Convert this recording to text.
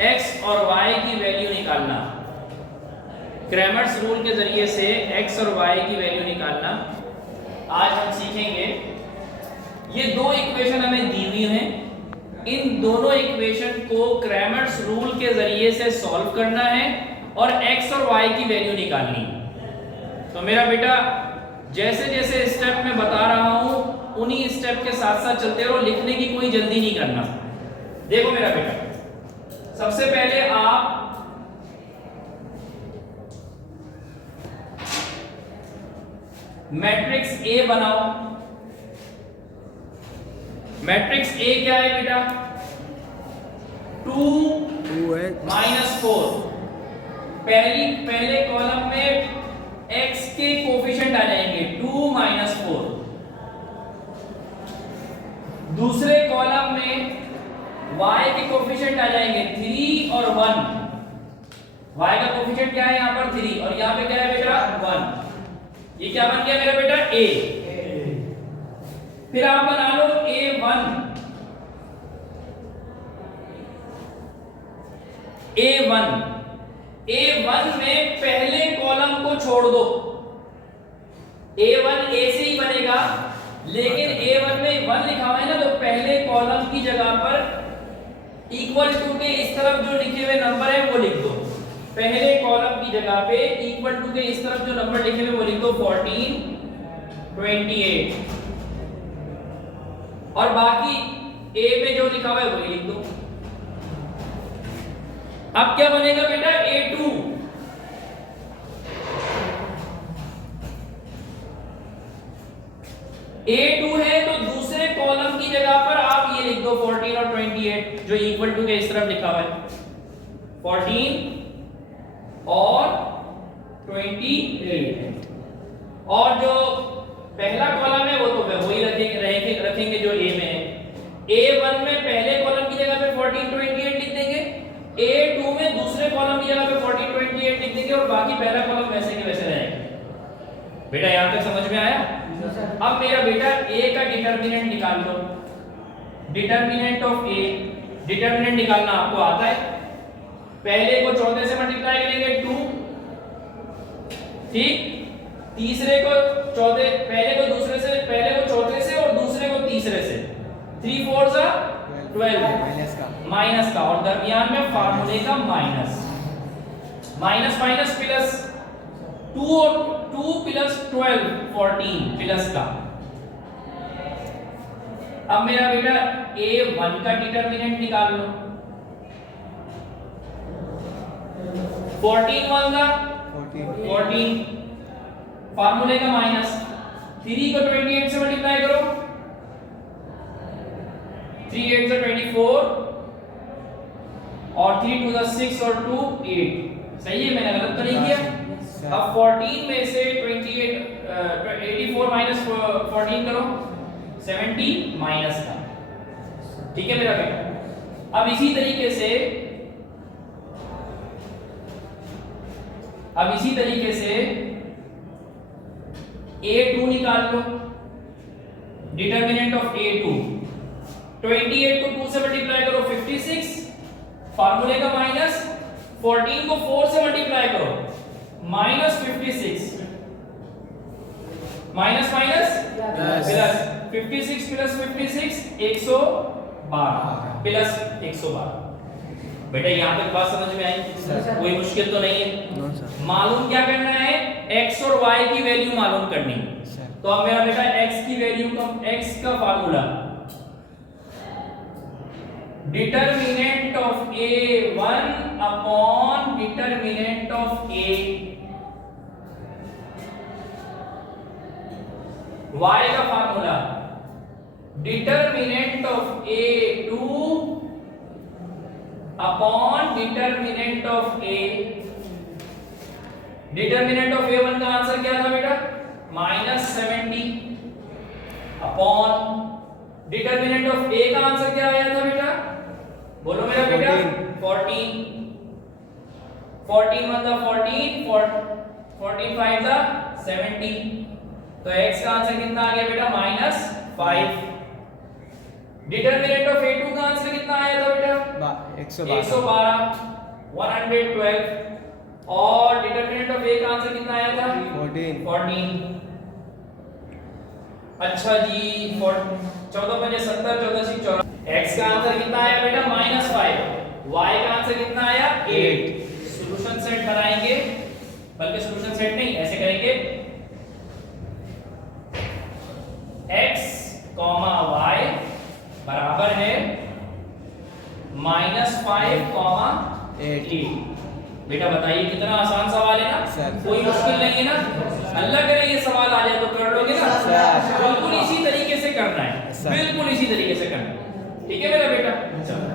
x और y की value निकालना, क्रैमर्स रूल के जरिए से x और y की वैल्यू निकालना आज हम सीखेंगे। ये दो इक्वेशन हमें दी हुई हैं, इन दोनों इक्वेशन को क्रैमर्स रूल के जरिए से सॉल्व करना है और x और y की वैल्यू निकालनी। तो मेरा बेटा जैसे जैसे स्टेप मैं बता रहा हूं उन्हीं स्टेप के साथ साथ चलते रहो, लिखने की कोई जल्दी नहीं करना। देखो मेरा बेटा, सबसे पहले आप मैट्रिक्स A बनाओ। मैट्रिक्स A क्या है बेटा? 2 -4। पहले कॉलम में x के कोफिशिएंट आ जाएंगे 2 - 4। दूसरे कॉलम में y के कोफिशिएंट आ जाएंगे 3 और 1। y का कोफिशिएंट क्या है यहाँ पर? 3 और यहाँ पे क्या है बेटा? 1। ये क्या बन गया मेरा बेटा? a। फिर आप बना लो a1। a1 में पहले कॉलम को छोड़ दो। a1 a से ही बनेगा, लेकिन a1 में 1 लिखा हुआ है ना, तो पहले कॉलम की जगह पर इक्वल टू के इस तरफ जो लिखे हुए नंबर है वो लिख दो। पहले कॉलम की जगह पे इक्वल टू के इस तरफ जो नंबर लिखे हुए वो लिख दो 14, 28 और बाकी a में जो लिखा हुआ है वही लिख दो। अब क्या बनेगा बेटा? a2। a2 है तो दूसरे कॉलम की जगह पर आप ये लिख दो 14 और 28 जो इक्वल टू के इस तरफ लिखा हुआ है। 14 और 28 और जो पहला कॉलम है वो तो वही रखेंगे जो a में है। a1 में पहले कॉलम की जगह पे 14, 28 लिख देंगे। a2 में दूसरे कॉलम की जगह पे 14, 28 लिख देंगे और बाकी पहला कॉलम वैसे के वैसे रहेगा। बेटा यहां तक समझ में आया? अब मेरा बेटा a का डिटरमिनेंट निकाल लो। डिटरमिनेंट ऑफ a, डिटरमिनेंट निकालना आपको आता है। पहले को चौथे से मल्टीप्लाई करेंगे 2, ठीक। तीसरे को चौथे, पहले को चौथे से और दूसरे को तीसरे से। 3 4 12 माइनस का और दरमियान में फार्मूले का माइनस प्लस 2 प्लस 12 14 प्लस का। अब मेरा बेटा a1 का डिटरमिनेंट निकाल लो। 14 1 का 14 फार्मूले का माइनस। 3 को 28 से मल्टीप्लाई करो। 3 8 से 24 और 3 2 6 और 2 8। सही है, मैंने गलत तो नहीं किया? अब 14 में से 84 माइनस 14 करो 70 माइनस का। ठीक है मेरा बेटा। अब इसी तरीके से a2 निकाल लो। डिटरमिनेंट ऑफ a2 28 को 2 से मल्टीप्लाई करो 56 फार्मूले का माइनस। 14 को 4 से मल्टीप्लाई करो minus 56 minus plus 56 plus 56 112 plus 112। बेटा यहां तक बात समझ में आई? कोई मुश्किल तो नहीं है। मालूम क्या करना है? x और y की वैल्यू मालूम करनी। तो अब मेरा बेटा x की वैल्यू x का formula determinant of a1 upon determinant of a। y का formula determinant of a2 upon determinant of a। Determinant of a1 का आंसर क्या था बेटा? -70 अपॉन डिटरमिनेंट ऑफ a का आंसर क्या आया था बेटा? बोलो मेरा बेटा 14 14 1 14 14 5 70। तो x का आंसर कितना आ गया बेटा? -5। डिटरमिनेंट ऑफ A2 का आंसर कितना आया था बेटा? 112 112 और डिटरमिनेंट ऑफ A का आंसर कितना आया था? 14। अच्छा जी 14 5 70 14 6 14 x का आंसर कितना आया बेटा? -5। y का आंसर कितना आया? 8। सॉल्यूशन सेट बनाएंगे, बल्कि सॉल्यूशन सेट नहीं, ऐसे करेंगे x, y बराबर है -5, 8। बेटा बताइए कितना आसान सवाल है ना, कोई मुश्किल नहीं है ना। अल्लाह करे ये सवाल आ जाए तो कर लोगे ना? बिल्कुल इसी तरीके से करना है, बिल्कुल इसी तरीके से करना है। ठीक है मेरा बेटा? चलो